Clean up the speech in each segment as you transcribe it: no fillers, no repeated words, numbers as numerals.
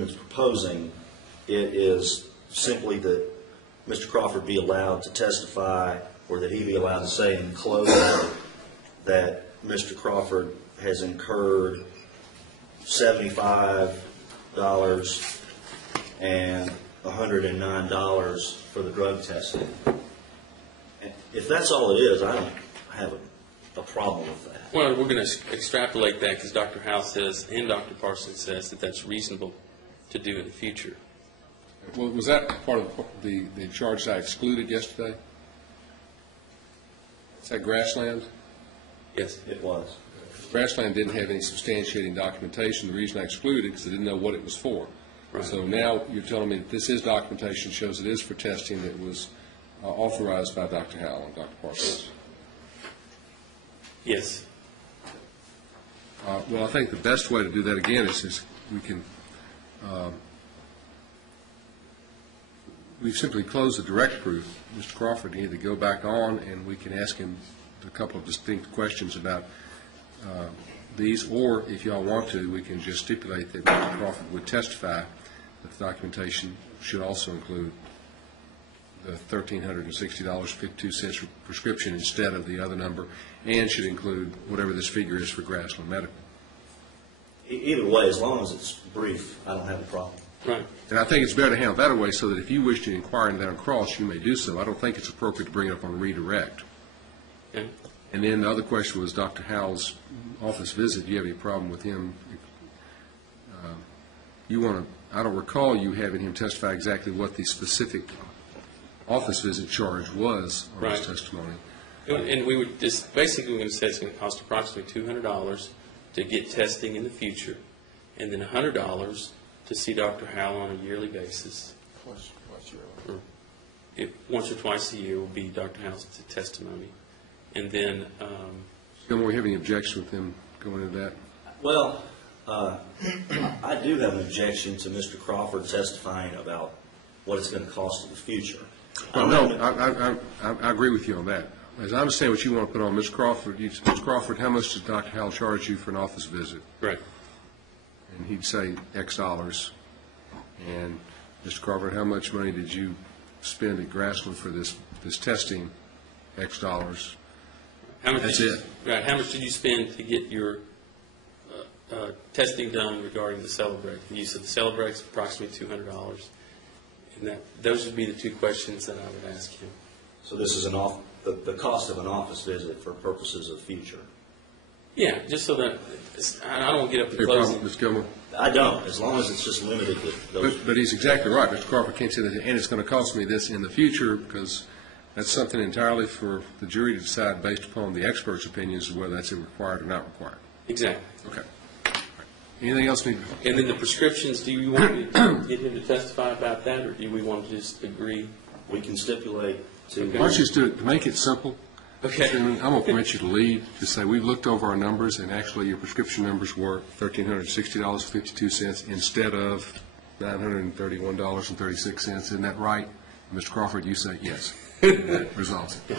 amendment's proposing, it is simply that Mr. Crawford be allowed to testify, or that he be allowed to say in closing that Mr. Crawford has incurred $75 and $109 for the drug testing. And if that's all it is, I don't have a problem with that. Well, we're going to extrapolate that because Dr. Howell says and Dr. Parsons says that that's reasonable to do in the future. Well, was that part of the charge that I excluded yesterday? Is that Grassland? Yes. It was. Grassland didn't have any substantiating documentation. The reason I excluded it because I didn't know what it was for. Right. So now you're telling me that this is documentation, shows it is for testing that was authorized by Dr. Howell and Dr. Parsons. Yes. Well, I think the best way to do that again is we can we've simply closed the direct proof. Mr. Crawford can either go back on and we can ask him a couple of distinct questions about these, or if y'all want to, we can just stipulate that Mr. Crawford would testify that the documentation should also include the $1,360.52 prescription instead of the other number, and should include whatever this figure is for Grassland Medical. Either way, as long as it's brief, I don't have a problem. Right. And I think it's better to handle that way so that if you wish to inquire into that on cross, you may do so. I don't think it's appropriate to bring it up on redirect. Okay. And then the other question was Dr. Howell's office visit. Do you have any problem with him? I don't recall you having him testify exactly what the specific office visit charge was on his testimony. And we would just basically, we're going to say it's going to cost approximately $200 to get testing in the future, and then $100 to see Dr. Howell on a yearly basis. Twice yearly. Once or twice a year will be Dr. Howell's testimony. And then... Gilmore, you have any objection with him going into that? Well, I do have an objection to Mr. Crawford testifying about what it's going to cost in the future. Well, no, I agree with you on that. As I understand what you want to put on, Ms. Crawford, how much did Dr. Howell charge you for an office visit? Right. And he'd say X dollars. And Mr. Crawford, how much money did you spend at Grassland for this testing? X dollars. That's it. Right. How much did you spend to get your testing done regarding the Celebrex? The use of the Celebrex, approximately $200. And those would be the two questions that I would ask him. So this is the cost of an office visit for purposes of future. Yeah, just so that I don't get up to Your closing. problem, Ms. Gilmore? I don't, as long as it's just limited to those. But he's exactly right. Mr. Crawford can't say that, and it's going to cost me this in the future, because that's something entirely for the jury to decide based upon the experts' opinions of whether that's required or not required. Exactly. Okay. Anything else? And then the prescriptions, do you want me to get him to testify about that, or do we want to just agree? We can stipulate to... Why don't you just do it to make it simple? Okay. I'm going to permit you to leave. Just say we've looked over our numbers, and actually your prescription numbers were $1,360.52 instead of $931.36. Isn't that right? Mr. Crawford, you say yes. That resolves it.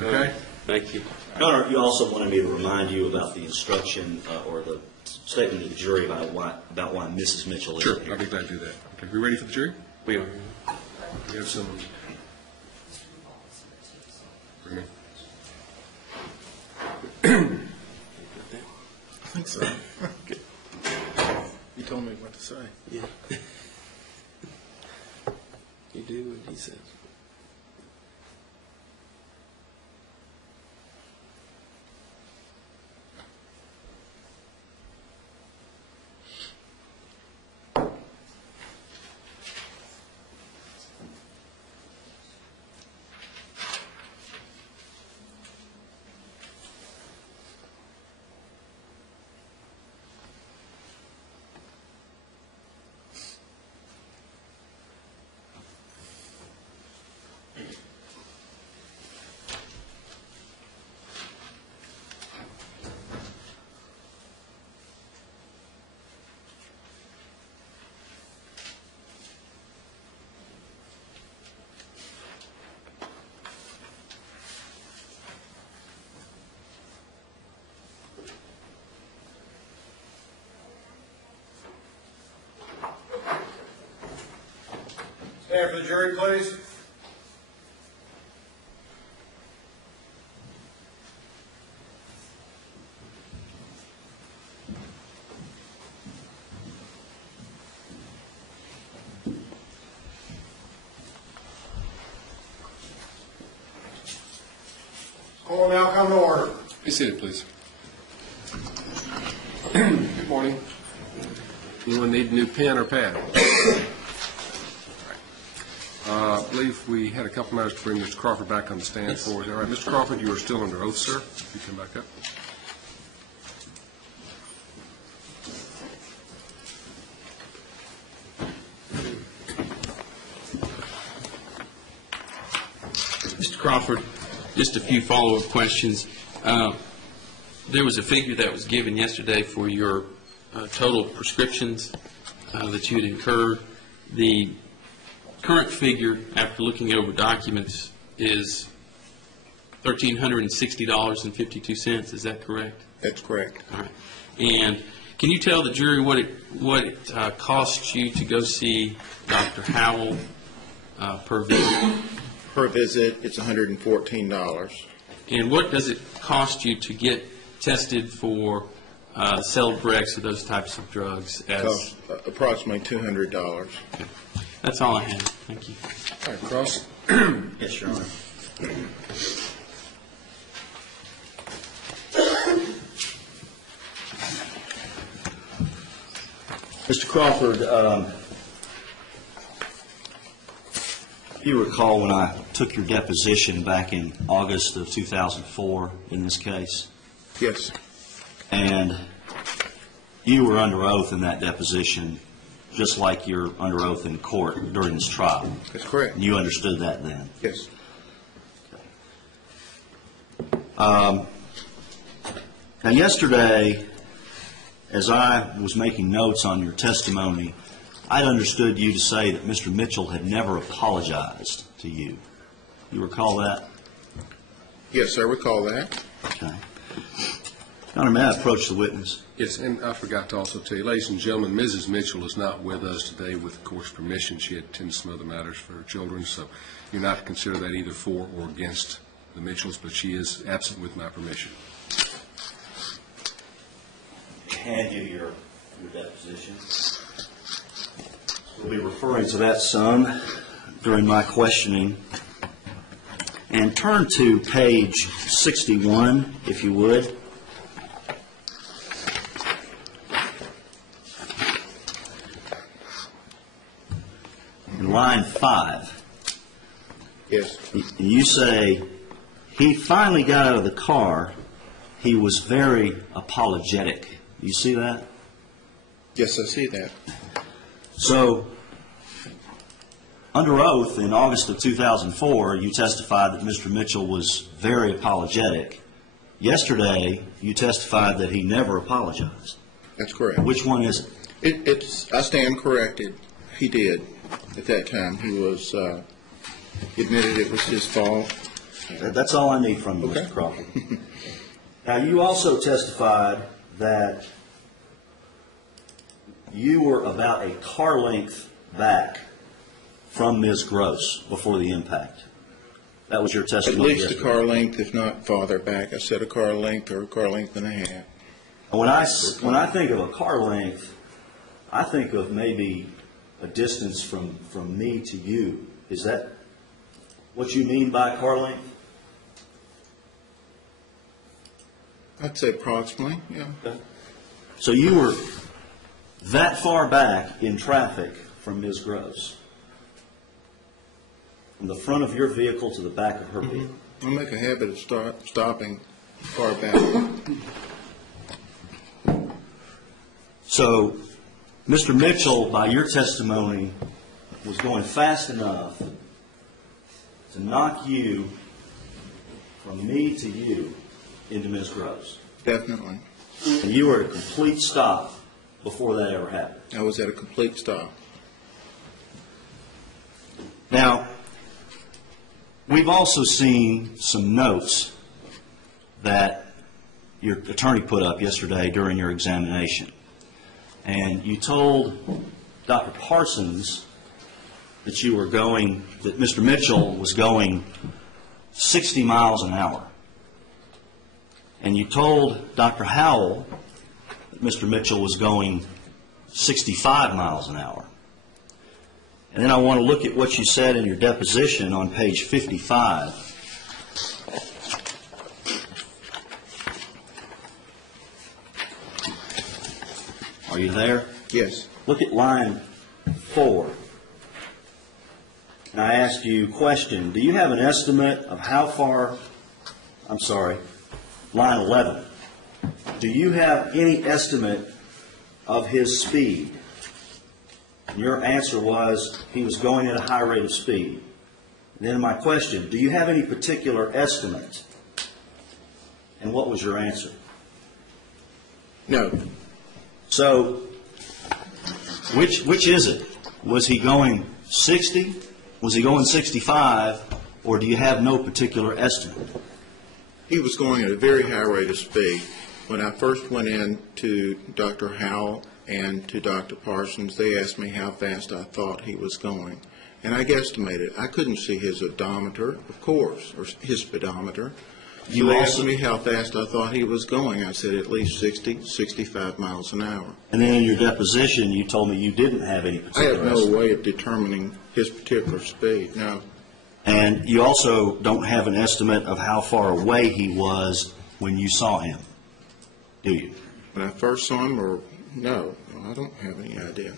Okay? Thank you. Your Honor, you also wanted me to remind you about the instruction or the statement to the jury about why Mrs. Mitchell is Sure. here. I'll be glad to do that. Okay. We ready for the jury? We are. We have some. Bring it. I think so. You told me what to say. Yeah. You do what he says. Stand for the jury, please. Call now come to order. Be seated, please. Good morning. Anyone need a new pen or pad? I believe we had a couple minutes to bring Mr. Crawford back on the stand for us. All right, Mr. Crawford, you are still under oath, sir. You come back up. Mr. Crawford, just a few follow-up questions. There was a figure that was given yesterday for your total prescriptions that you had incurred. The current figure, after looking over documents, is $1,360.52. Is that correct? That's correct. All right. And can you tell the jury what it costs you to go see Dr. Howell per visit? Per visit, it's $114. And what does it cost you to get tested for Celebrex or those types of drugs? Costs approximately $200. That's all I have. Thank you. All right, Cross. Yes, Your Honor. Mr. Crawford, you recall when I took your deposition back in August of 2004 in this case? Yes. And you were under oath in that deposition, just like you're under oath in court during this trial. That's correct. And you understood that then? Yes. Now, yesterday, as I was making notes on your testimony, I'd understood you to say that Mr. Mitchell had never apologized to you. You recall that? Yes, I recall that. Okay. Your Honor, may I approach the witness? Yes, and I forgot to also tell you, ladies and gentlemen, Mrs. Mitchell is not with us today with the court's permission. She had attended some other matters for her children, so you're not to consider that either for or against the Mitchells, but she is absent with my permission. Hand you your deposition. We'll be referring to that some during my questioning. And turn to page 61, if you would. In line 5. Yes. You say, he finally got out of the car. He was very apologetic. You see that? Yes, I see that. So, under oath in August of 2004, you testified that Mr. Mitchell was very apologetic. Yesterday, you testified that he never apologized. That's correct. Which one is it? I stand corrected. He did. At that time, he admitted it was his fault. That's all I need from you, Okay. Mr. Crawford. Now, you also testified that you were about a car length back from Ms. Gross before the impact. That was your At testimony. least a car length, if not farther back. I said a car length or a car length and a half. When I think of a car length, I think of maybe a distance from me to you. Is that what you mean by car length? I'd say approximately, yeah. So you were that far back in traffic from Ms. Gross, from the front of your vehicle to the back of her vehicle. I make a habit of stopping far back. So Mr. Mitchell, by your testimony, was going fast enough to knock you from me to you into Ms. Gross. Definitely. And you were at a complete stop before that ever happened. I was at a complete stop. Now, we've also seen some notes that your attorney put up yesterday during your examination. And you told Dr. Parsons that you were going, that Mr. Mitchell was going 60 miles an hour. And you told Dr. Howell that Mr. Mitchell was going 65 miles an hour. And then I want to look at what you said in your deposition on page 55. Are you there? Yes. Look at line 4. And I asked you, question, do you have an estimate of how far, I'm sorry, line 11. Do you have any estimate of his speed? And your answer was he was going at a high rate of speed. And then my question, do you have any particular estimate? And what was your answer? No. So, which is it? Was he going 60? Was he going 65? Or do you have no particular estimate? He was going at a very high rate of speed. When I first went in to Dr. Howell and to Dr. Parsons, they asked me how fast I thought he was going. And I guesstimated. I couldn't see his odometer, of course, or his speedometer. You They also- asked me how fast I thought he was going. I said at least 60, 65 miles an hour. And then in your deposition, you told me you didn't have any I particular have no estimate. way of determining his particular speed, no. And you also don't have an estimate of how far away he was when you saw him, do you? When I first saw him, or no, I don't have any idea.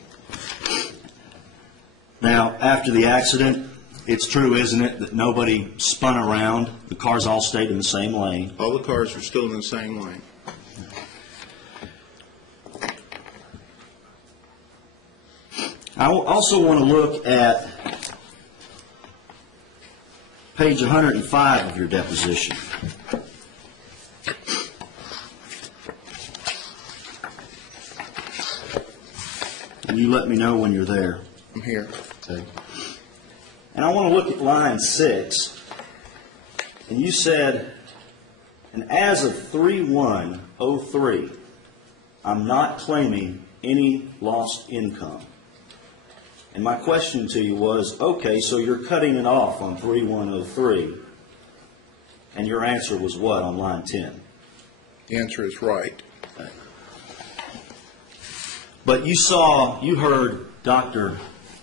Now, after the accident, it's true, isn't it, that nobody spun around? The cars all stayed in the same lane. All the cars were still in the same lane. I also want to look at page 105 of your deposition. And you let me know when you're there. I'm here. Okay. And I want to look at line 6. And you said, and as of 3/1/03, I'm not claiming any lost income. And my question to you was, okay, so you're cutting it off on 3/1/03. And your answer was what on line 10? The answer is right. But you heard Dr.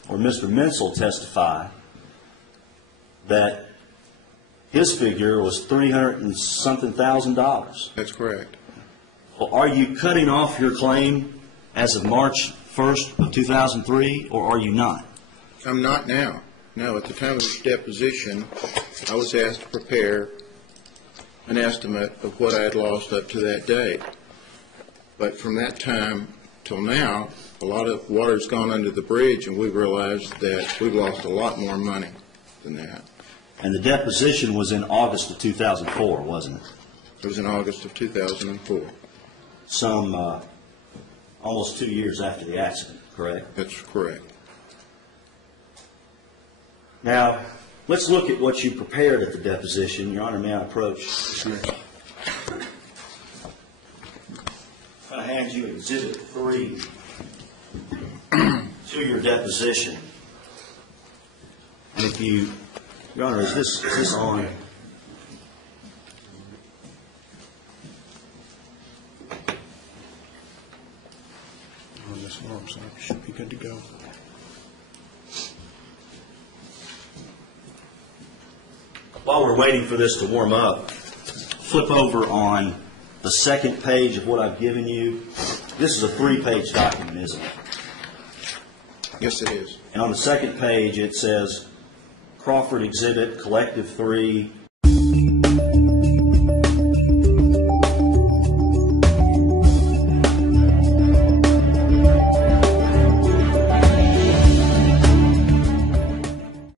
or Mr. Menzel testify that his figure was $300 and something thousand. That's correct. Well, are you cutting off your claim as of March 1st of 2003, or are you not? I'm not now. No, at the time of this deposition, I was asked to prepare an estimate of what I had lost up to that date. But from that time till now, a lot of water's gone under the bridge, and we've realized that we've lost a lot more money than that. And the deposition was in August of 2004, wasn't it? It was in August of 2004. Some almost 2 years after the accident, correct? That's correct. Now, let's look at what you prepared at the deposition. Your Honor, may I approach? I'm going to hand you Exhibit 3 to your deposition. And if you, Your Honor, is this on? On this one, so it should be good to go. While we're waiting for this to warm up, flip over on the second page of what I've given you. This is a 3-page document, isn't it? Yes, it is. And on the second page, it says Crawford Exhibit, Collective 3,